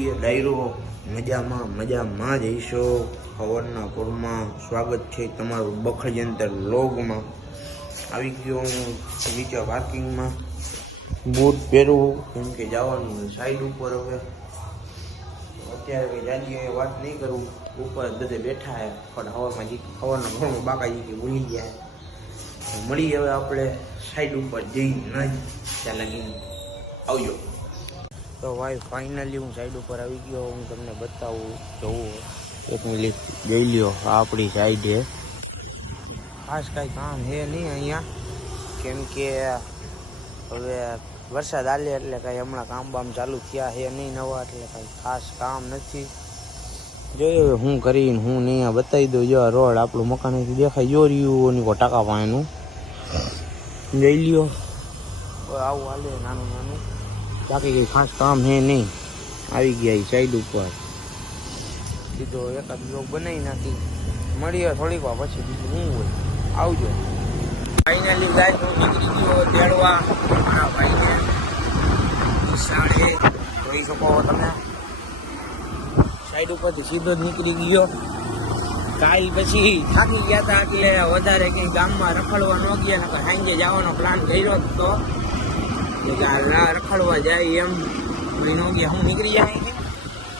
ગઈ ડાયરો મજામાં જઈશો ખબરના પૂરમાં સ્વાગત છે તમારું બખડજંતર લોગમાં આવી ગયો હું નીચે પાર્કિંગમાં બૂટ પહેરવું કેમ કે જવાનું સાઈડ ઉપર હવે અત્યારે કંઈ જાજી વાત નહીં કરું ઉપર બધે બેઠા હે પણ હવામાં હવાના ઘણું બાકાજી કે ભૂલી ગયા મળી હવે આપણે સાઈડ ઉપર જઈ ન ત્યાં લાગીને આવજો તો ભાઈ ફાઇનલી હું સાઈડ ઉપર આવી ગયો હું તમને બતાવું જોવું એક મિનિટ જોઈ લ્યો આ આપણી સાઈડ છે ખાસ કાંઈ કામ છે નહીં અહીંયા કેમ કે હવે વરસાદ આલે એટલે કાંઈ હમણાં કામ બામ ચાલુ થયા છે નહીં નવા એટલે કાંઈ ખાસ કામ નથી જોઈએ હવે હું કરીને હું નહીં આ બતાવી દઉં જો રોડ આપણું મકાન અહીંથી દેખાય જો રહ્યું કોઈ ટાંકા પાણીનું જઈ લ્યો આવું હાલે નાનું બાકી કંઈ ખાસ કામ છે નહીં આવી ગયા સાઈડ ઉપર સીધો એકાદ બ્લોક બનાવી નાખી મળીએ થોડીક વાર પછી બીજું શું હોય આવજો ફાઇનલી ગાય હું નીકળી ગયો તેડવા મારા ભાઈને નિશાળે જોઈ શકો તમે સાઈડ ઉપરથી સીધો જ નીકળી ગયો કાલ પછી થાકી ગયા હતા એટલે વધારે કંઈ ગામમાં રખડવા ન ગયા નકર સાંજે જવાનો પ્લાન કર્યો તો રખડવા જાય એમ કોઈ ન ગયા હું નીકળી જાય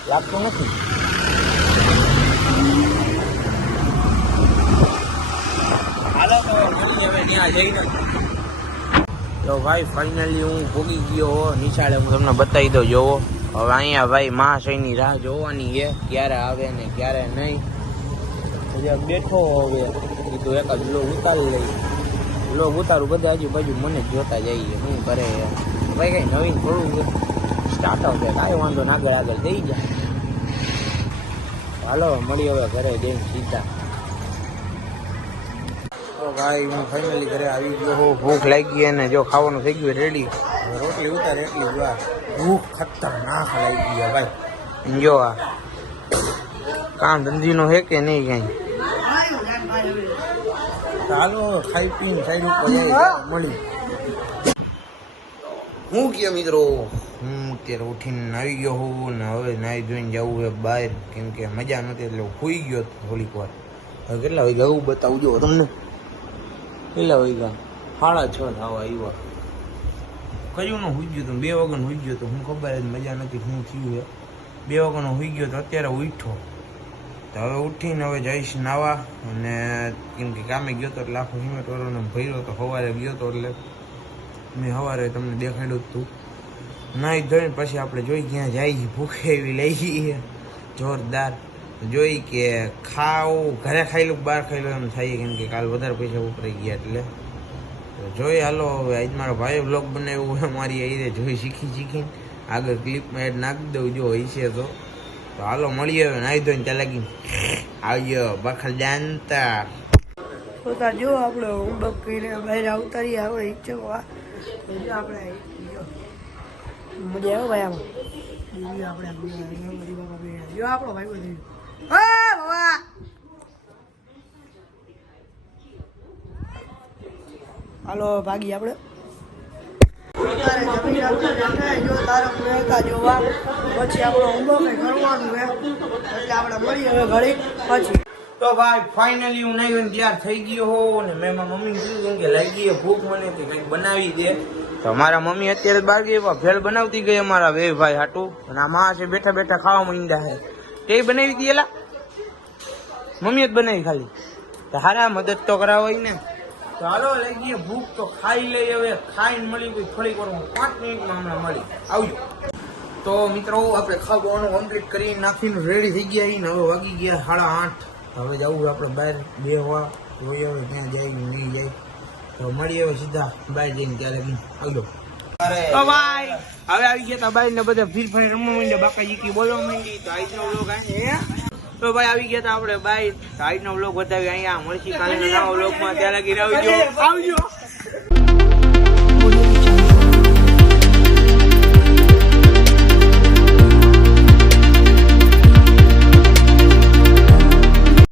લાગતું નથી હાલો તો હવે ત્યાં જઈને તો ભાઈ ફાઇનલી હું ભોગી ગયો નિશાળે હું તમને બતાવી દઉં જોવો હવે અહીંયા ભાઈ મહાશયની રાહ જોવાની છે ક્યારે આવે ને ક્યારે નહીં બેઠો હવે કીધું એકાદ બ્લોગ ઉતારી લઈ બ્લોગ ઉતારું બધા આજુબાજુ મને જ જોતા જઈએ શું કરે ભાઈ કંઈ નવીન થોડું સ્ટાર્ટઅપ છે કાંઈ વાંધો ને આગળ જઈ જાય હાલો મળી હવે ઘરે જઈને સીધા તો ભાઈ હું ફાઇનલી ઘરે આવી ગયો ભૂખ લાગી ગઈ અને જો ખાવાનું થઈ ગયું રેડી રોટલી ઉતારે એટલી વાર ભૂખ ખતરનાક લાગી ગઈ ભાઈ જો આ કામ ધંધીનો હે કે નહીં કાંઈ ચાલો ખાઈ પીને સાઈડ ઉપર મળી હું કે મિત્રો હું અત્યારે ઉઠીને આવી ગયો હોઉં ને હવે નાહી ધોઈને જવું છે બહાર કેમ કે મજા નહોતી એટલે સૂઈ ગયો થોડીક વાર હવે કેટલા વાગ્યા આવું બતાવજો તમને કેટલા વાગ્યા 6:30 થવા આવ્યા કયું નો સૂઈ ગયો તો 2 વાગ્યાનો સૂઈ ગયો તો હું ખબર જ મજા નથી શું થયું છે 2 વાગ્યાનો સૂઈ ગયો તો અત્યારે ઉઠ્યો તો હવે ઉઠીને હવે જઈશ નાવા અને કેમ કે કામે ગયો તો એટલે આખો સિમેન્ટ વાળોને ભર્યો તો સવારે ગયો તો એટલે મેં સવારે તમને દેખાડ્યું હતું નાહી ધોઈને પછી આપણે જોઈ ક્યાં જાય ભૂખે એવી લઈ ગઈ જોરદાર જોઈ કે ખાવું ઘરે ખાઈ લો બહાર ખાઈ લો એમ થાય કેમ કે કાલ વધારે પૈસા ઉપરાઈ ગયા એટલે તો જોઈ હાલો હવે આજ મારો ભાઈએ બ્લોગ બનાવ્યું હોય મારી એ જોઈ શીખીને આગળ ક્લિપમાં એડ નાખી દઉં જો હશે તો હાલો મળીએ હવે નાહી ધોઈને ત્યાં લાગી આવજો બખડજંતર પોતા જો આપણે હોમવર્ક કરીને બહાર આવતારી આપણે ઈચ્છવા જો આપણે મજા આવે ભાઈ આમાં આપણે જો આપણો ભાઈ બધું હા બાબા હાલો ભાગી આપણે જો તારક મહેતા જોવા પછી આપણો હોમવર્ક કરવાનું એટલે આપણે મળીએ હવે ઘડી પછી તો ભાઈ ફાઇનલી હું નહીં તૈયાર થઈ ગયો હો ને મેં મારા મમ્મી કીધું કે લાગી ભૂખ મને કે કંઈક બનાવી દે તો મારા મમ્મી અત્યારે બહાર ગઈ ભેળ બનાવતી ગઈ અમારા બે ભાઈ હાટું અને આ માં છે બેઠા બેઠા ખાવા માંડ્યા છે તે બનાવી હતી એલા મમ્મીએ જ બનાવી ખાલી તો હારા મદદ તો કરાવાય ને તો હાલો લઈ ગઈ ભૂખ તો ખાઈ લઈ હવે ખાઈને મળી ગઈ થોડીક વાર 5 મિનિટમાં હમણાં મળી આવજો તો મિત્રો આપણે ખાવાનું કમ્પ્લીટ કરી નાખીને રેડી થઈ ગયા ને હવે વાગી ગયા 8:30 હવે જવું આપણે બહાર બેહવા જોઈએ હવે ત્યાં જાય નહીં જાય તો મળીએ હવે સીધા બહાર જઈને ત્યારે આવજો તો ભાઈ હવે આવી ગયા તા બાઈ ને બધા ફીર ફરી રમવા માંડ્યા બાકાજી બોલવા માંડી તો આજનો વ્લોગ તો ભાઈ આવી ગયા તા આપણે બાઈ આજનો વ્લોગ બતાવી અહીંયા મળશી કાલે નવા વ્લોગમાં ત્યાં લગી આવજો